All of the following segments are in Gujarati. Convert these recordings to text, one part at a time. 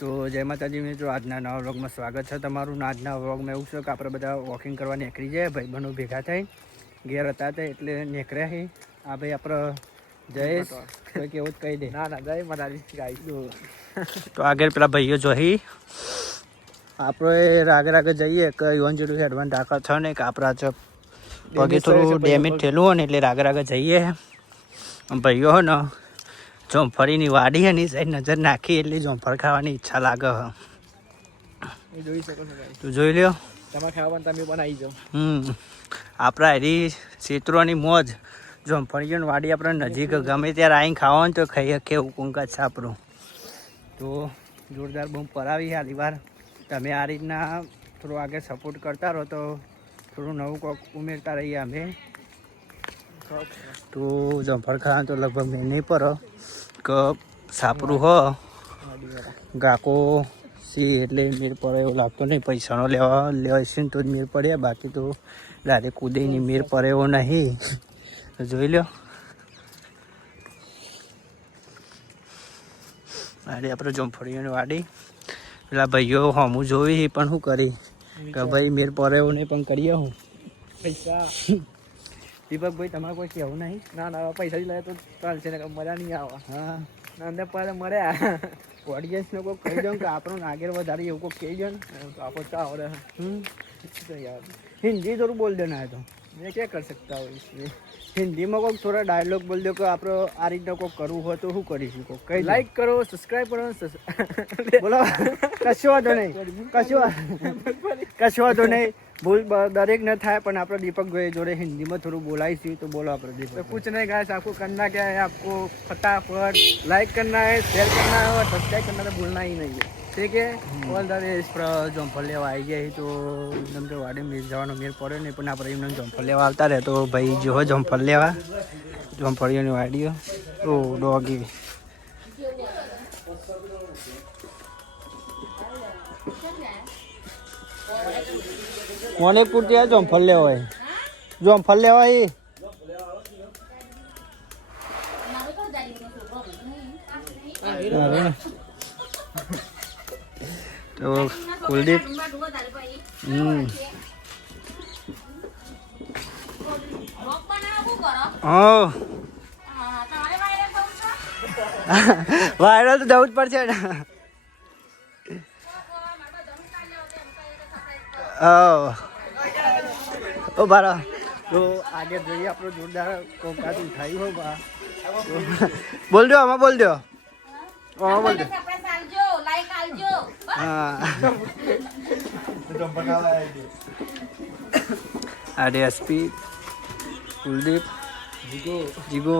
તો જય માતાજી મિત્રો, આજના નવા વ્લોગમાં સ્વાગત છે તમારું. આજના વ્લોગમાં એવું છે કે આપણે બધા વોકિંગ કરવા નીકળી જાય, ભાઈબંધો ભેગા થઈ ઘેર હતા તે એટલે નીકળ્યા છે. આ ભાઈ આપણે જયેશ કંઈક એવું જ કહી દે. ના જય માતાજી ગાઈ. તો આગળ પેલા ભાઈઓ જોઈ આપણે રાગે જઈએ કે યોન જેટલું એડવાન્સ ટાકા છે ને કે આપણા છે પગે થોડું ડેમેજ થયેલું હોય ને એટલે રાગે જઈએ. ભાઈઓ હો ને જોમફળીની વાડી હે ની સાઈડ નજર નાખી એટલે જોમફળ ખાવાની ઈચ્છા લાગે હ. જોઈ શકો છો ગાઈ. તું જોઈ લ્યો. તમારે ખાવાનું તમે બનાવી જાઓ. આપણા એરી ક્ષેત્રોની મોજ જોમફળીઓની વાડી આપણે નજીક ગમે ત્યારે આવીને ખાવાનું તો ખાઈ શકીએ એવું કુંકાજ સાપરું. તો જોરદાર બહુ પરાવી હાલી વાર તમે આ રીતના થોડું આગળ સપોર્ટ કરતા રહો તો થોડું નવું કોક ઉમેરતા રહીએ અમે. તો જોમફળ ખાવાનું તો લગભગ મેં નહીં પડે કે સાપરું હો ગાકો સી એટલે મેળ પડે એવું લાગતો નહીં. પૈસાનો લેવા છે ને તો જ મેળ પડે, બાકી તો રાતે કૂદીની મેળ પડે એવો નહીં. જોઈ લો અરે આપણે જોમફળીઓની વાડી પેલા ભાઈઓ હમું જોઈ પણ શું કરી કે ભાઈ મેળ પડે એવું નહીં પણ કરીએ હું પૈસા. દીપકભાઈ તમારે કોઈ કહેવું નહીં? ના પૈસા જ લે તો ચાલશે ને મજા નહીં આવે. હા અંદર પડે મળ્યા ઓડિયન્સને કોઈ કહી દઉં કે આપણું આગળ વધારે એવું કોઈ કહી દો ને આપો ચા આવડે. યાર હિન્દી થોડું બોલ દો ના તો મેં क्या कर सकता हूँ इसमें. હિન્દીમાં કોઈક થોડા ડાયલોગ બોલ દો કે આપણે આ રીતના કોઈક કરવું હોય તો શું કરીશું કોઈક કઈ લાઈક કરો, સબસ્ક્રાઇબ કરો. બોલો. કશું વાંધો નહીં, કશું વાંધો નહીં. ભૂલ દરેક ન થાય પણ આપણે દીપકભાઈ જોડે હિન્દીમાં થોડું બોલાવીશું તો બોલો આપણે तो દીપક. कुछ नहीं गाइस, आपको करना क्या है, आपको फटाफट लाइक करना है, शेयर करना है और सब्सक्राइब करना तो भूलना ही नहीं है. ठीक है. બોલ દાદા જોમફળ લેવા આવી ગયા તો એકદમ તો વાડી મેળ જવાનો મેળ પડે નહીં પણ આપણે એમને જોમફળ લેવા આવતા રહે તો ભાઈ જો જોમફળ લેવા જોમફળીઓની વાડીઓ. ઓ ડોગી કોને પૂરતી આ જોમફળ લેવા હોય? જોમફળ લેવા એ તો કુલદીપ વાયરલ તો જવું જ પડશે ને. ઓ બારા તો આગળ જોઈએ આપણો જોરદાર કોકાત ઉઠાયું હો બા. બોલ દો આમાં બોલ દો આમાં બોલ દો. અરે એસપી કુલદીપ જીગો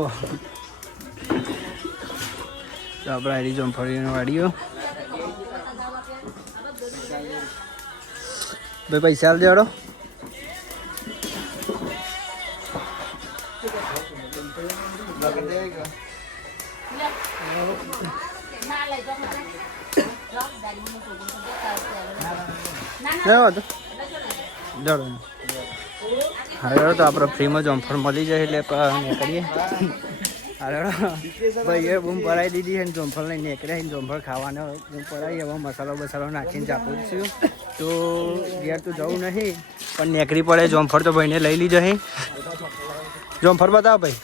તો આપણે આરી જોમફળીઓની વાડીઓ. ભાઈ પૈસા દેવાડો. હવે તો આપણે ફ્રીમાં જોમફળ મળી જાય એટલે નીકળીએ. ભાઈ બૂમ પરાઈ દીધી છે ને જોમફળ લઈને નીકળ્યા ને જોમફળ ખાવાનો બૂમ પરાઈ. હવે મસાલો નાખીને ચાપું છું તો ઘેર તો જવું નહીં પણ નીકળી પડે. જોમફળ તો ભાઈને લઈ લીધો છે. જોમફળ બતાવો ભાઈ.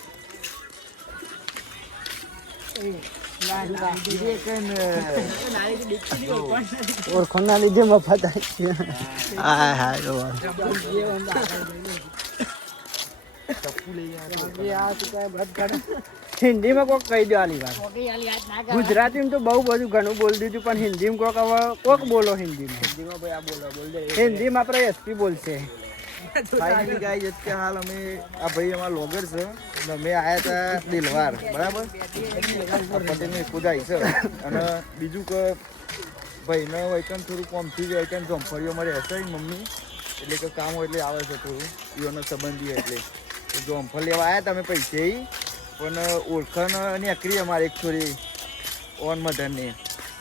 ઓળખો ના લીધે મફત હિન્દીમાં કોક કહી દો આલી વાત. ગુજરાતીમાં તો બહુ બધું ઘણું બોલી દીધું પણ હિન્દીમાં કોક હવે કોક બોલો. હિન્દીમાં ભાઈ આ બોલો હિન્દીમાં આપણે એસપી બોલશે. ફાઇનલી ગાઈસ અત્યારે હાલ અમે આ ભાઈ અમારા લોગર છે. અમે આવ્યા હતા દિલવાર બરાબર પટેલની ખુદાઈ છે અને બીજું કે ભાઈને વૈકન થોડું કોમથી જ વૈકન જોમફળીઓ મારે હશે મમ્મી એટલે કે કામ હોય એટલે આવે છે થોડું એનો સંબંધી એટલે જોમફળ લેવા આવ્યા તમે પૈસે પણ ઓળખાણ નીકળી અમારે એક થોડી ઓન મધરની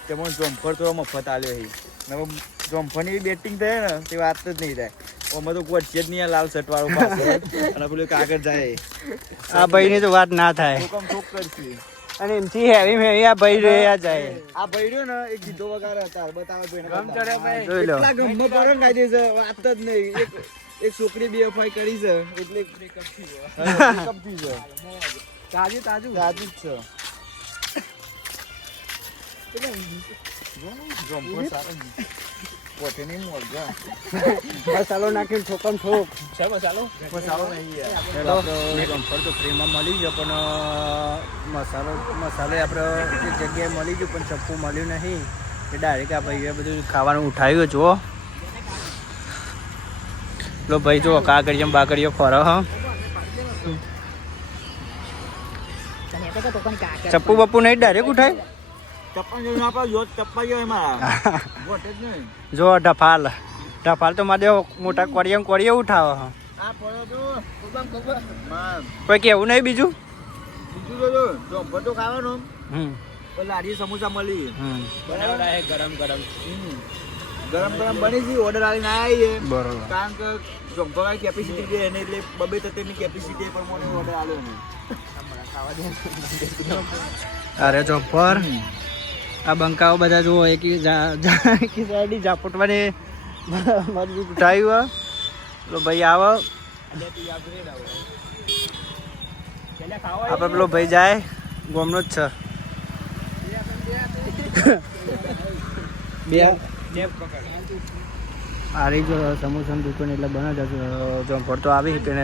તેમાં જોમફળ તો મફત આવ્યો છે. હવે જોમફળની બેટિંગ થાય ને તે વાત જ નહીં થાય. અમે તો કોઈ છે જ નહીં લાલ શર્ટ વાળો પાસે અને પેલું કાગળ જાય. આ ભાઈની તો વાત ના થાય. હુકમ ઠોક કરશે અને એમથી હેવી મેવી આ ભાઈ રહ્યા જાય આ ભાઈ રહ્યો ને એક ગીતો વગાડે હતા બતાવો ભાઈ જોઈ લો એટલા ગમમાં પડે ને કાયદે છે વાત જ નહીં એક છોકરી BFI કરી છે એટલે કપથી છે તાજું તાજું જ છે જમ્પર સારો પોતે નહીં મોરજા મસાલો નાખીને ઠોકમ ઠોક મસાલો નહીં પેલો જમ્પર તો ફ્રીમાં મળી ગયો પણ મસાલો આપણે એ જગ્યાએ મળી ગયું પણ ચપ્પુ મળ્યું નહીં એ ડાયરેક્ટ આ ભાઈએ બધું ખાવાનું ઉઠાવ્યું જુઓ લો ભાઈ જુઓ કાગળિયો બાગળિયો ફરો હ ચપ્પુ બપ્પુ નહીં ડાયરેક્ટ ઉઠાય ચપ્પા જેવું ના પાડો ચપ્પા જેવો એમાં ગોટે જ નહીં જો ઢફાલ તો મારે મોટા કોળિયો ઉઠાવો હ આ પડો તો ખબર માર કોઈ કેવું નહીં બીજું બીજું તો જો જમ્પર તો ખાવાનું હમ લાડી સમોસા મળી બરાબર ગરમ ગરમ બની ગઈ ઓર્ડર આવીને આવી બરોબર કારણ કે જમ્પર કેપેસિટી છે એને એટલે બબે તતેની કેપેસિટી પ્રમાણે ઓર્ડર આવ્યો ને અરે જમ્પર આ બંકાઓ બધા જુઓ એક સાઈડ ઝાપટવાની મજબૂત ઉઠાવ્યું પેલો ભાઈ આવો આપણે પેલો ભાઈ જાય ગોમનો જ છે આરી જો સમોસાની દુકાન એટલે બને જ જમ્પર તો આવી તેને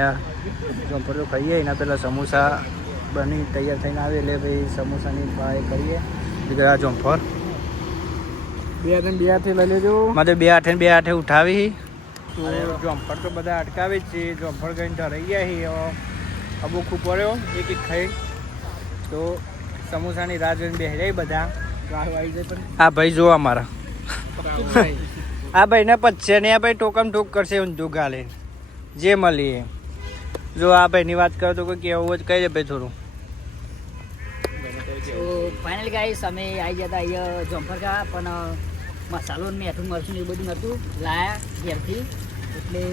જમ્પર તો ખાઈએ એના પહેલાં સમોસા બની તૈયાર થઈને આવે એટલે ભાઈ સમોસાની ફ્રાય કરીએ બીજા જમ્પર 2 હાથે લઈ લેજો મારે 2 હાથે ઉઠાવી જમ્પર તો બધા અટકાવી જ છે જમ્પર કહીને ધરાઈ ગયા છે અબુખું પડ્યો એક ખાઈ તો સમોસાની રાહ જોઈને બેસી જાય બધા આ ભાઈ જો અમારા આ ભાઈને પચશે ને આ ભાઈ ટોકમ ઠોક કરશે ઊંધું ગાલે જે મળીએ જો આ ભાઈની વાત કરો તો કોઈ કેવું જ કહી દે ભાઈ થોડું ફાઇનલ ગાઈસ અમે આવી જતા અહીંયા જમ્પર ખા પણ મસાલો ને મીઠું મરચું એ બધું નહોતું લાયા ઘેરથી એટલે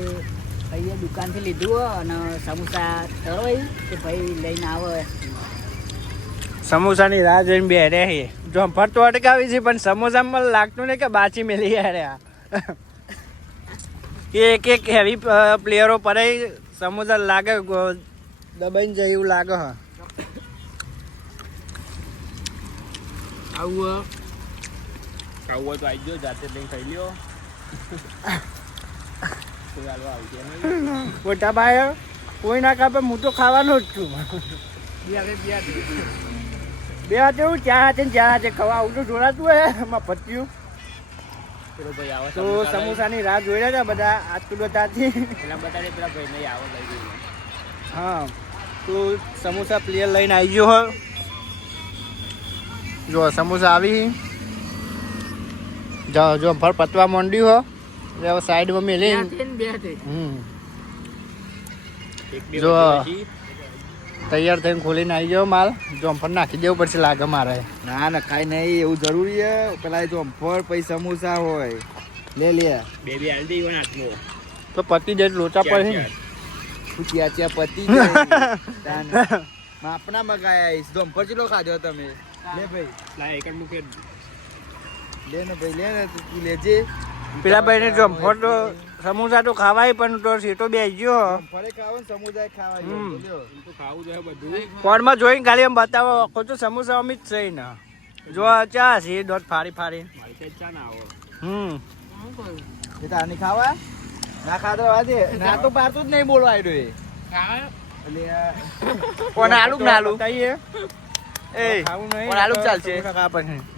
અહીંયા દુકાનથી લીધું અને સમોસા તળવાઈ કે ભાઈ લઈને આવે સમોસાની રાહ જોઈને બે રે જમ્પર તો અટકાવી છે પણ સમોસામાં લાગતું નહીં કે બાચી મેલી રહ્યા એક હેવી પ્લેયરો પડે સમોસા લાગે દબાઈને જાય એવું લાગે હા ખાવું હોય તો આવી ગયો જાતે લઈને ખાઈ લ્યો મોટા ભાઈ કોઈ ના કાપે હું તો ખાવાનો જ છું બે હાથે હું ચા હાથે ને ચા હાથે ખવા આવું તો જોડાતું હોય એમાં પત્યું પેલો ભાઈ આવે તો સમોસાની રાહ જોઈ રહ્યા હતા બધા આજ તો બતાતી પેલા બતાડે પેલા ભાઈ નહીં આવો લઈ ગયો હા તો સમોસા પ્લેયર લઈને આવી ગયો હોય જો સમોસા આવી જો ફળ પતવા માંડ્યું હો એટલે હવે સાઈડમાં મેલી જો તૈયાર થઈને ખોલીને આવી જાવ માલ જમ્પર નાખી દેવું પડશે લાગે મારે ના ના ખાઈ નહીં એવું જરૂરી છે પેલા જમ્પર પછી સમોસા હોય લે બે હાલ દે ઈવન આટલો તો પતિ જાય લોચા પડે ને ત્યાં પતિ માપના મગાયા જમ્પર ચેટલો ખાધો તમે લે ભાઈ લાય એક મૂકે લે ને ભાઈ લે ને તું લેજે પેલા ભાઈને જમ્પર તો સમોસા તો ખાવાય પણ તો સીટો બેસી ગયો ફળે ખાવો ને સમુદાય ખાવા લ્યો તો ખાવું જોઈએ બધું ફોનમાં જોઈને ખાલી એમ બતાવો આખો તો સમોસા અમિત છે ને જો ચા છે દોઢ ફાડી મારી કઈ ચા ના આવો એ તારની ખાવા ના ખાતો વાજે ના તો પારતું જ નહીં બોલવા આવ્યો એટલે કોને આલુ ના આલુ કહીએ એ ખાવું નહીં કોને આલુ ચાલશે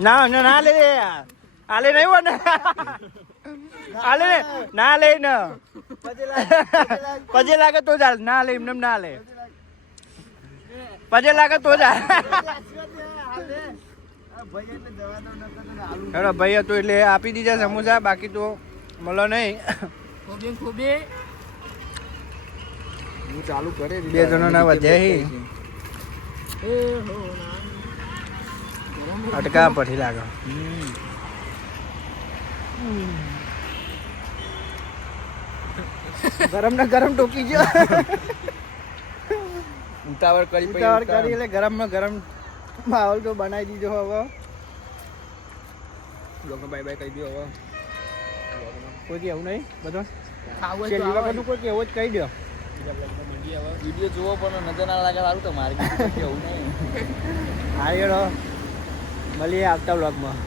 ના ના લે આલે નહીં હોય ને આલે ના લે ને પછી લાગે તો ચાલ ના લે એમને ના લે પછી લાગે તો ચાલ હેડો ભાઈ હતું એટલે આપી દીધા સમોસા બાકી તો મળો નહીં હું ચાલુ કરે 2 જણોના વધ્યા અટકા પછી લાગે ગરમ ને ગરમ ટોકી ગયો ઉતાવળ કરી ઉતાવળ કરી એટલે ગરમ ને ગરમ માહોલ તો બનાવી દીધો હવે. લોકો બાય બાય કહી દો હવે કોઈ કેવું નહીં બધો ખાવું હોય તો છેલ્લી આવો. વખત કોઈ કેવું જ કહી દો. બીજા બ્લોગમાં મળીએ હવે વિડીયો જોવો પણ નજર ના લાગે સારું તમારે કેવું નહીં. હા હેડો મળીએ આવતા બ્લોગમાં.